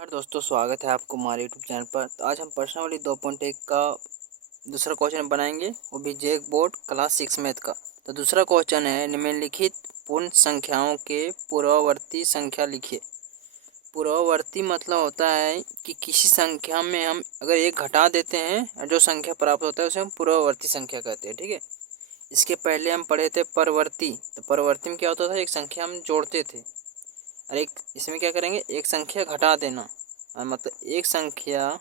नमस्कार दोस्तों, स्वागत है आपको हमारे यूट्यूब चैनल पर। तो आज हम प्रश्नावली 2.1 का दूसरा क्वेश्चन बनाएंगे, वो भी जैक बोर्ड क्लास 6 मैथ का। तो दूसरा क्वेश्चन है, निम्नलिखित पूर्ण संख्याओं के पूर्ववर्ती संख्या लिखिए। पूर्ववर्ती मतलब होता है कि किसी संख्या में हम अगर एक घटा देते हैं और जो संख्या प्राप्त होता है उसे हम पूर्ववर्ती संख्या कहते हैं। ठीक है, इसके पहले हम पढ़े थे परवर्ती। तो परवर्ती में क्या होता था, एक संख्या हम जोड़ते थे और एक इसमें क्या करेंगे, एक संख्या घटा देना। मतलब एक संख्या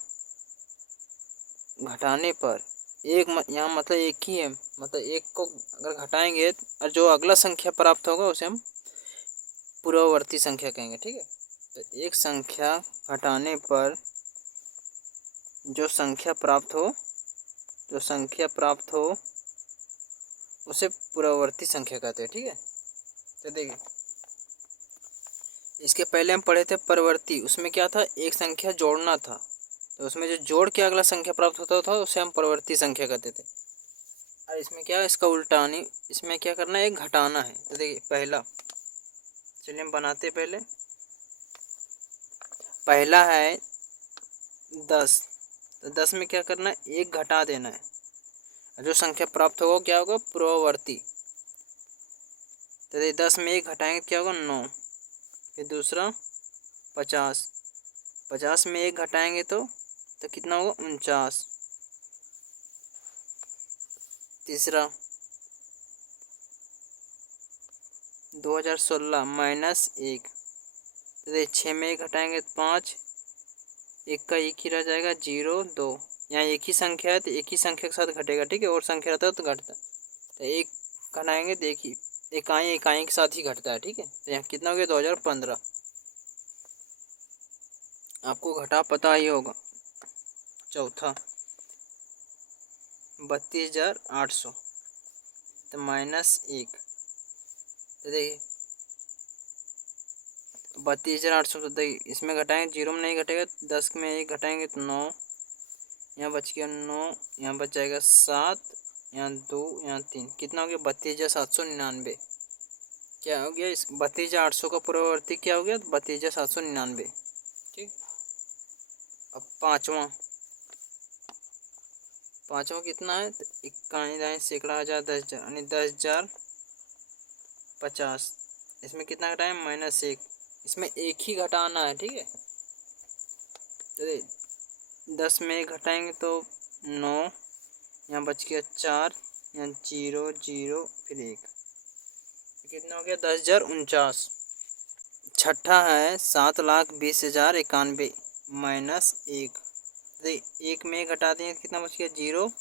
घटाने पर यहाँ मतलब एक ही है, मतलब एक को अगर घटाएंगे और जो अगला संख्या प्राप्त होगा उसे हम पूर्ववर्ती संख्या कहेंगे। ठीक है, तो एक संख्या घटाने पर जो संख्या प्राप्त हो उसे पूर्ववर्ती संख्या कहते हैं। ठीक है, तो देखिए इसके पहले हम पढ़े थे परवर्ती, उसमें क्या था, एक संख्या जोड़ना था। तो उसमें जो जोड़ के अगला संख्या प्राप्त होता था उसे हम परवर्ती संख्या कहते थे। और इसमें क्या है, इसका उल्टा नहीं, इसमें क्या करना है, एक घटाना है। तो देखिए पहला, चलिए हम बनाते पहला है 10। तो 10 में क्या करना है, एक घटा देना है, जो संख्या प्राप्त होगा क्या होगा, पूर्ववर्ती। तो देखिए 10 में एक घटाएंगे क्या होगा, 9। फिर दूसरा 50 में एक घटाएंगे तो कितना होगा, 49। तीसरा 2016 -1। तो देखिए 6 में एक घटाएंगे तो 5, एक का एक ही रह जाएगा, 0 2। यहाँ एक ही संख्या है तो एक ही संख्या के साथ घटेगा। ठीक है, और संख्या रहता है तो घटता है। तो एक घटाएंगे, देखिए इकाई के साथ ही घटता है। ठीक है, तो यहाँ कितना हो गया, 2015। आपको घटा पता ही होगा। चौथा 32,800 तो -1। तो देखिए 32,800, तो देखिए इसमें घटाएंगे, 0 में नहीं घटेगा, 10 में एक घटाएंगे तो 9, यहाँ बच गया 9, यहाँ बच जाएगा 7, यहाँ 2, यहाँ 3, कितना हो गया, 32,799। क्या हो गया, इस 32,800 का पूर्ववर्ती क्या हो गया, 32,799। ठीक, अब पाँचवा कितना है, तो इक्यावन दाएँ सैकड़ा हज़ार 10,000 यानी 10,050। इसमें कितना घटाएं, -1। इसमें एक ही घटाना है। ठीक है, तो 10 में एक घटाएंगे तो 9, यहाँ बच गया 4, यहाँ 0 0 फिर 1, कितना हो गया, 10,049। छठा है 7,20,091 -1। एक में एक घटा देंगे कितना बच गया, 0,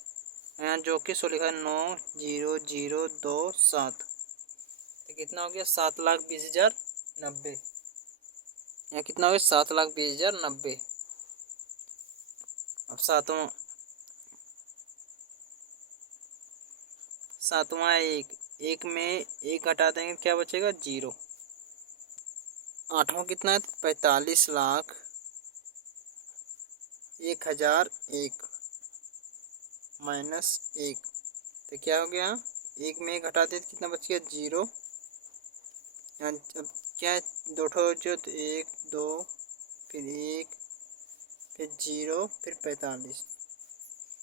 यहाँ जो कि 100 लिखा है, 9 0 0 2 7, तो कितना हो गया, 7,20,090। यहाँ कितना हो गया, 7,20,090। अब सातवां एक में एक घटा देंगे क्या बचेगा, 0। आठवां कितना है, 45,01,001 -1। तो क्या हो गया, एक में एक घटा दिए तो कितना बच गया, 0। यहाँ अब क्या है, दो ठो जो, तो 1 2 फिर 1 फिर 0 फिर 45,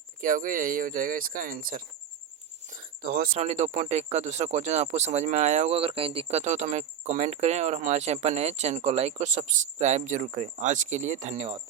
तो क्या हो गया, यही हो जाएगा इसका आंसर। तो प्रश्नावली 2.1 का दूसरा क्वेश्चन आपको समझ में आया होगा। अगर कहीं दिक्कत हो तो हमें कमेंट करें और हमारे चैनल पर नए चैनल को लाइक और सब्सक्राइब जरूर करें। आज के लिए धन्यवाद।